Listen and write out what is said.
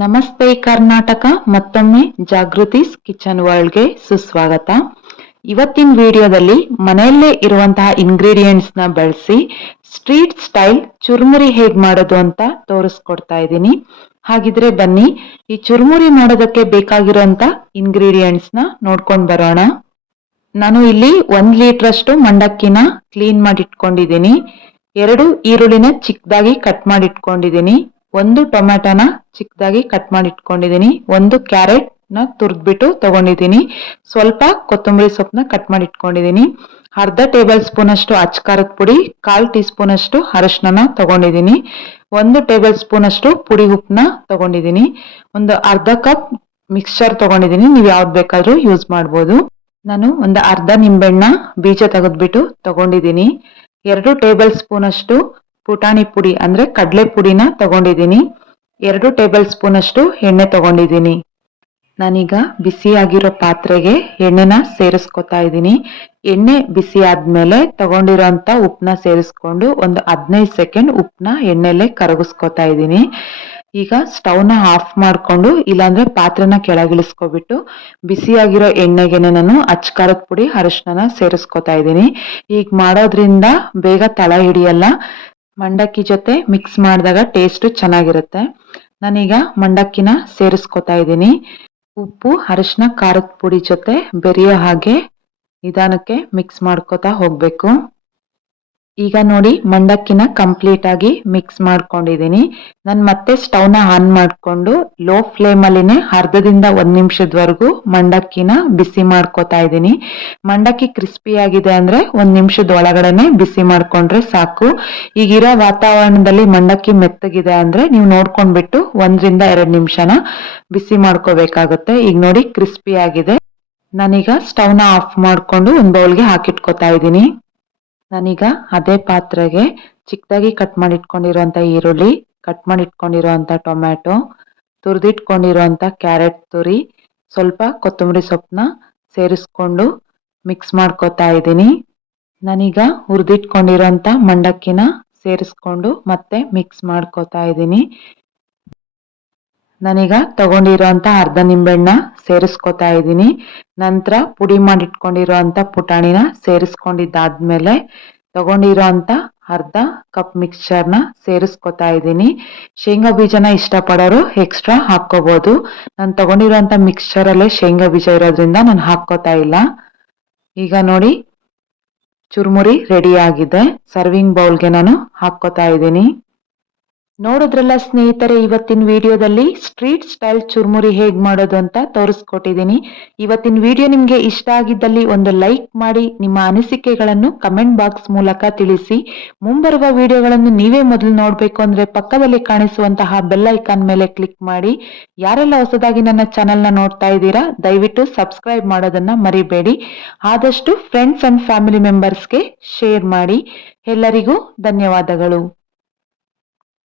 ನಮಸ್ತೆ ಕರ್ನಾಟಕ. ಮತ್ತೊಮ್ಮೆ ಜಾಗೃತಿಸ್ ಕಿಚನ್ ವರ್ಲ್ಡ್ಗೆ ಸುಸ್ವಾಗತ. ಇವತ್ತಿನ ವಿಡಿಯೋದಲ್ಲಿ ಮನೆಯಲ್ಲೇ ಇರುವಂತಹ ಇಂಗ್ರೀಡಿಯೆಂಟ್ಸ್ ನ ಬಳಸಿ ಸ್ಟ್ರೀಟ್ ಸ್ಟೈಲ್ ಚುರುಮುರಿ ಹೇಗ್ ಮಾಡೋದು ಅಂತ ತೋರಿಸ್ಕೊಡ್ತಾ ಇದ್ದೀನಿ. ಹಾಗಿದ್ರೆ ಬನ್ನಿ ಈ ಚುರುಮುರಿ ಮಾಡೋದಕ್ಕೆ ಬೇಕಾಗಿರುವಂತ ಇಂಗ್ರೀಡಿಯೆಂಟ್ಸ್ ನ ನೋಡ್ಕೊಂಡ್ ಬರೋಣ. ನಾನು ಇಲ್ಲಿ 1 ಲೀಟರ್ ಅಷ್ಟು ಮಂಡಕ್ಕಿನ ಕ್ಲೀನ್ ಮಾಡಿ ಇಟ್ಕೊಂಡಿದ್ದೀನಿ. 2 ಈರುಳ್ಳಿನ ಚಿಕ್ಕದಾಗಿ ಕಟ್ ಮಾಡಿ ಇಟ್ಕೊಂಡಿದ್ದೀನಿ. 1 ಟೊಮ್ಯಾಟೋನ ಚಿಕ್ಕದಾಗಿ ಕಟ್ ಮಾಡಿ ಇಟ್ಕೊಂಡಿದ್ದೀನಿ. 1 ಕ್ಯಾರೆಟ್ ನ ತುರ್ದ್ಬಿಟ್ಟು ತಗೊಂಡಿದ್ದೀನಿ. ಸ್ವಲ್ಪ ಕೊತ್ತಂಬರಿ ಸೊಪ್ಪನ್ನ ಕಟ್ ಮಾಡಿ ಇಟ್ಕೊಂಡಿದ್ದೀನಿ. ಅರ್ಧ ಟೇಬಲ್ ಸ್ಪೂನ್ ಅಷ್ಟು ಅಚ್ಚ ಖಾರದ ಪುಡಿ, 1/4 ಟೀ ಸ್ಪೂನ್ ಅಷ್ಟು ಅರಶಿನ ತಗೊಂಡಿದ್ದೀನಿ. 1 ಟೇಬಲ್ ಸ್ಪೂನ್ ಅಷ್ಟು ಪುಡಿ ಉಪ್ಪನ್ನ ತಗೊಂಡಿದ್ದೀನಿ. ಒಂದು ಅರ್ಧ ಕಪ್ ಮಿಕ್ಸ್ಚರ್ ತಗೊಂಡಿದ್ದೀನಿ. ನೀವು ಯಾವ್ದು ಬೇಕಾದ್ರೂ ಯೂಸ್ ಮಾಡ್ಬೋದು. ನಾನು ಒಂದು ಅರ್ಧ ನಿಂಬೆಹಣ್ಣ ಬೀಜ ತೆಗೆದ್ಬಿಟ್ಟು ತಗೊಂಡಿದ್ದೀನಿ. 2 ಟೇಬಲ್ ಸ್ಪೂನ್ ಅಷ್ಟು ಪುಟಾಣಿ ಪುಡಿ ಅಂದ್ರೆ ಕಡಲೆ ಪುಡಿನ ತಗೊಂಡಿದ್ದೀನಿ. 2 ಟೇಬಲ್ ಸ್ಪೂನ್ ಅಷ್ಟು ಎಣ್ಣೆ ತಗೊಂಡಿದ್ದೀನಿ. ನಾನೀಗ ಬಿಸಿಯಾಗಿರೋ ಪಾತ್ರೆಗೆ ಎಣ್ಣೆನ ಸೇರಿಸ್ಕೊತಾ ಇದ್ದೀನಿ. ಎಣ್ಣೆ ಬಿಸಿ ಆದ್ಮೇಲೆ ತಗೊಂಡಿರೋಂಥ ಉಪ್ಪನ್ನ ಸೇರಿಸ್ಕೊಂಡು ಒಂದು 15 ಸೆಕೆಂಡ್ ಉಪ್ಪನ್ನ ಎಣ್ಣೆಲೆ ಕರಗಿಸ್ಕೊತಾ ಇದ್ದೀನಿ. ಈಗ ಸ್ಟವ್ನ ಆಫ್ ಮಾಡ್ಕೊಂಡು ಇಲ್ಲಾಂದ್ರೆ ಪಾತ್ರೆನ ಕೆಳಗಿಳಿಸ್ಕೊಬಿಟ್ಟು ಬಿಸಿಯಾಗಿರೋ ಎಣ್ಣೆಗೆನೆ ನಾನು ಅಚ್ಚ ಖಾರದ ಪುಡಿ ಅರಿಶಿನ ಸೇರಿಸ್ಕೊತಾ ಇದ್ದೀನಿ. ಈಗ ಮಾಡೋದ್ರಿಂದ ಬೇಗ ತಳ ಹಿಡಿಯಲ್ಲ, ಮಂಡಕ್ಕಿ ಜೊತೆ ಮಿಕ್ಸ್ ಮಾಡಿದಾಗ ಟೇಸ್ಟ್ ಚೆನ್ನಾಗಿರುತ್ತೆ. ನಾನೀಗ ಮಂಡಕ್ಕಿನ ಸೇರಿಸ್ಕೊತಾ ಇದ್ದೀನಿ. ಉಪ್ಪು ಅರಿಶಿನ ಖಾರದ ಪುಡಿ ಜೊತೆ ಬೆರೆಯೋ ಹಾಗೆ ನಿಧಾನಕ್ಕೆ ಮಿಕ್ಸ್ ಮಾಡ್ಕೊತಾ ಹೋಗ್ಬೇಕು. ಈಗ ನೋಡಿ ಮಂಡಕ್ಕಿನ ಕಂಪ್ಲೀಟ್ ಆಗಿ ಮಿಕ್ಸ್ ಮಾಡ್ಕೊಂಡಿದ್ದೀನಿ. ನಾನು ಮತ್ತೆ ಸ್ಟವ್ನ ಆನ್ ಮಾಡ್ಕೊಂಡು ಲೋ ಫ್ಲೇಮಲ್ಲಿನೇ ಅರ್ಧದಿಂದ 1 ನಿಮಿಷದವರೆಗೂ ಮಂಡಕ್ಕಿನ ಬಿಸಿ ಮಾಡ್ಕೊತಾ ಇದ್ದೀನಿ. ಮಂಡಕ್ಕಿ ಕ್ರಿಸ್ಪಿ ಆಗಿದೆ ಅಂದ್ರೆ 1 ನಿಮಿಷದ ಒಳಗಡೆನೆ ಬಿಸಿ ಮಾಡ್ಕೊಂಡ್ರೆ ಸಾಕು. ಈಗಿರೋ ವಾತಾವರಣದಲ್ಲಿ ಮಂಡಕ್ಕಿ ಮೆತ್ತಗಿದೆ ಅಂದ್ರೆ ನೀವು ನೋಡ್ಕೊಂಡ್ಬಿಟ್ಟು 1ರಿಂದ 2 ನಿಮಿಷನ ಬಿಸಿ ಮಾಡ್ಕೋಬೇಕಾಗುತ್ತೆ. ಈಗ ನೋಡಿ ಕ್ರಿಸ್ಪಿ ಆಗಿದೆ. ನಾನೀಗ ಸ್ಟವ್ನ ಆಫ್ ಮಾಡ್ಕೊಂಡು ಒಂದು ಬೌಲ್ಗೆ ಹಾಕಿಟ್ಕೊತಾ ಇದ್ದೀನಿ. ನಾನೀಗ ಅದೇ ಪಾತ್ರೆಗೆ ಚಿಕ್ಕದಾಗಿ ಕಟ್ ಮಾಡಿ ಇಟ್ಕೊಂಡಿರುವಂತ ಈರುಳ್ಳಿ, ಕಟ್ ಮಾಡಿ ಇಟ್ಕೊಂಡಿರುವಂತ ಟೊಮ್ಯಾಟೊ, ತುರಿದಿಟ್ಕೊಂಡಿರುವಂತ ಕ್ಯಾರೆಟ್ ತುರಿ, ಸ್ವಲ್ಪ ಕೊತ್ತಂಬರಿ ಸೊಪ್ಪನ್ನ ಸೇರಿಸ್ಕೊಂಡು ಮಿಕ್ಸ್ ಮಾಡ್ಕೊತಾ ಇದ್ದೀನಿ. ನಾನೀಗ ಹುರಿದಿಟ್ಕೊಂಡಿರೋಂಥ ಮಂಡಕ್ಕಿನ ಸೇರಿಸ್ಕೊಂಡು ಮತ್ತೆ ಮಿಕ್ಸ್ ಮಾಡ್ಕೊತಾ ಇದ್ದೀನಿ. ನಾನೀಗ ತಗೊಂಡಿರೋಂಥ ಅರ್ಧ ನಿಂಬೆಹಣ್ಣ ಸೇರಿಸ್ಕೊತಾ ಇದ್ದೀನಿ. ನಂತರ ಪುಡಿ ಮಾಡಿಟ್ಕೊಂಡಿರೋಂಥ ಪುಟಾಣಿನ ಸೇರಿಸ್ಕೊಂಡಿದ್ದಾದ್ಮೇಲೆ ತಗೊಂಡಿರೋಂಥ ಅರ್ಧ ಕಪ್ ಮಿಕ್ಸ್ಚರ್ನ ಸೇರಿಸ್ಕೊತಾ ಇದ್ದೀನಿ. ಶೇಂಗಾ ಬೀಜನ ಇಷ್ಟಪಡೋರು ಎಕ್ಸ್ಟ್ರಾ ಹಾಕ್ಕೋಬಹುದು. ನಾನು ತಗೊಂಡಿರೋಂಥ ಮಿಕ್ಸ್ಚರಲ್ಲೇ ಶೇಂಗಾ ಬೀಜ ಇರೋದ್ರಿಂದ ನಾನು ಹಾಕ್ಕೋತಾ ಇಲ್ಲ. ಈಗ ನೋಡಿ ಚುರುಮುರಿ ರೆಡಿ ಆಗಿದೆ. ಸರ್ವಿಂಗ್ ಬೌಲ್ಗೆ ನಾನು ಹಾಕ್ಕೋತಾ ಇದ್ದೀನಿ. ನೋಡಿದ್ರಲ್ಲ ಸ್ನೇಹಿತರೆ, ಇವತ್ತಿನ ವಿಡಿಯೋದಲ್ಲಿ ಸ್ಟ್ರೀಟ್ ಸ್ಟೈಲ್ ಚುರುಮುರಿ ಹೇಗ್ ಮಾಡೋದು ಅಂತ ತೋರಿಸ್ಕೊಟ್ಟಿದ್ದೀನಿ. ಇವತ್ತಿನ ವಿಡಿಯೋ ನಿಮ್ಗೆ ಇಷ್ಟ ಆಗಿದ್ದಲ್ಲಿ ಒಂದು ಲೈಕ್ ಮಾಡಿ, ನಿಮ್ಮ ಅನಿಸಿಕೆಗಳನ್ನು ಕಮೆಂಟ್ ಬಾಕ್ಸ್ ಮೂಲಕ ತಿಳಿಸಿ. ಮುಂಬರುವ ವಿಡಿಯೋಗಳನ್ನು ನೀವೇ ಮೊದಲು ನೋಡ್ಬೇಕು ಅಂದ್ರೆ ಪಕ್ಕದಲ್ಲಿ ಕಾಣಿಸುವಂತಹ ಬೆಲ್ ಐಕಾನ್ ಮೇಲೆ ಕ್ಲಿಕ್ ಮಾಡಿ. ಯಾರೆಲ್ಲ ಹೊಸದಾಗಿ ನನ್ನ ಚಾನೆಲ್ನ ನೋಡ್ತಾ ಇದ್ದೀರಾ ದಯವಿಟ್ಟು ಸಬ್ಸ್ಕ್ರೈಬ್ ಮಾಡೋದನ್ನ ಮರಿಬೇಡಿ. ಆದಷ್ಟು ಫ್ರೆಂಡ್ಸ್ ಅಂಡ್ ಫ್ಯಾಮಿಲಿ ಮೆಂಬರ್ಸ್ಗೆ ಶೇರ್ ಮಾಡಿ. ಎಲ್ಲರಿಗೂ ಧನ್ಯವಾದಗಳು.